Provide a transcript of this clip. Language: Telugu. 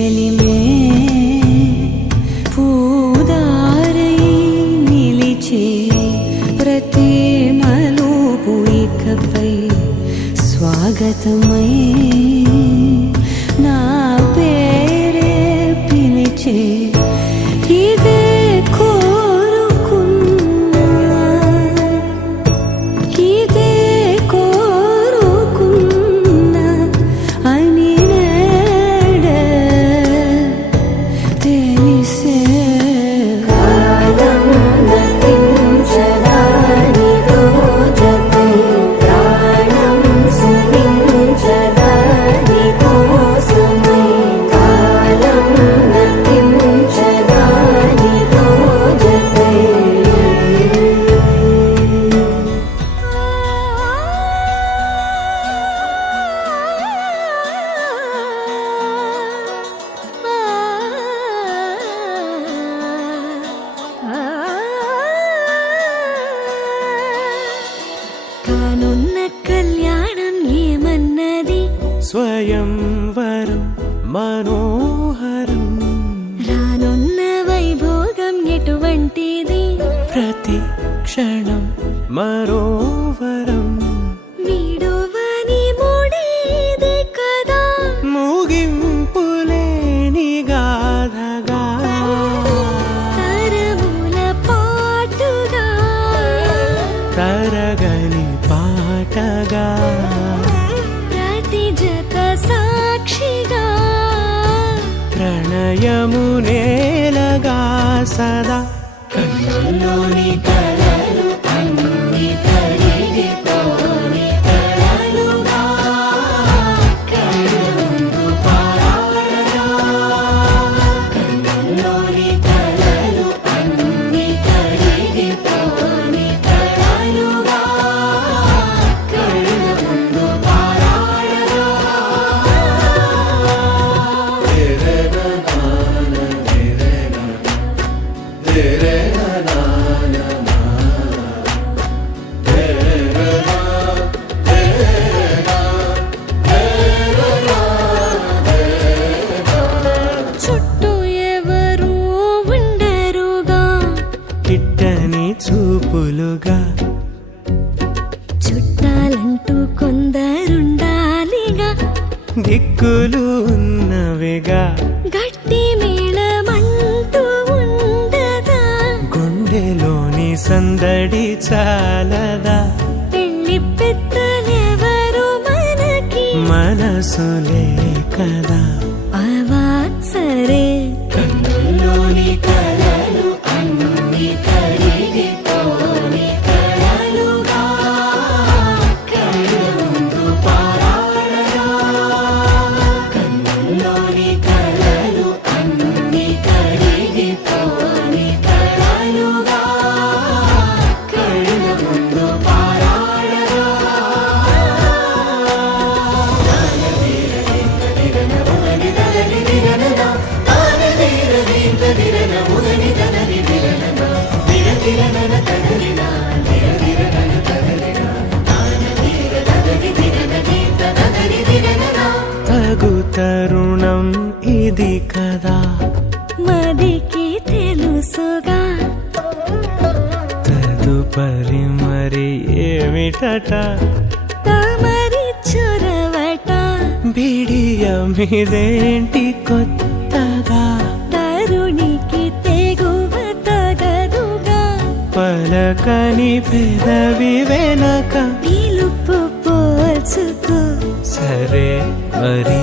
చెలిమే పూదారై నిలిచే ప్రతి మలుపు ఇకపై స్వాగతమై నా పేరే పిలిచే ఇదే కోరుకున్నా ఇదే కోరుకున్నా అని నేడే తెలిసే కాలం నతించదానిదో జతై ప్రాణం సుమించదాని కోసమై కాలం నతించదానిదో జతై కానున్న కళ్యాణం ఏమన్నది స్వయంవరం మనోహరం రానున్న వైభోగం ఎటువంటిది ప్రతి క్షణం మరోవరం వీడువని మూడేది కదా ముగింపులేని గాథగా తరముల పాటుగా తరగని పాటగా ప్రతి జత సాక్షిగా ప్రణయము నేలగా సదా కన్నుల్లోని కలలు అన్ని కరిగిపోని కలలుగా కళ్ళముందు పారాడగా కన్నుల్లోని కలలు అన్ని కరిగిపోని కలలుగా కళ్ళముందు పారాడగా చుట్టూ ఎవరు ఉండరుగా కిట్టని చూపులుగా చుట్టాలంటూ కొందరుండాలిగా దిక్కులు ఉన్నవిగా గట్టి మేళమంటూ ఉండదా గుండెలోని సందడి చాలదా పెళ్లి పెద్దలెవరు మనకి మనసులే కదా అవా సరే కన్నుల్లోని కలలు అన్ని కరిగిపోని కలలుగా కళ్ళముందు పారాడగా కన్నుల్లోని కలలు అన్ని కరిగిపోని కలలుగా కళ్ళముందు పారాడగా తగు తరుణం ఇది కదా మదికి తెలుసుగా తదుపరి మరి ఏమిటట తమరి చొరవట బిడియమిదేంటి కొత్తగా తరుణికి తెగువ తగదుగా పలకని పెదవి వెనక పిలుపు పోల్చుకో సరే మరి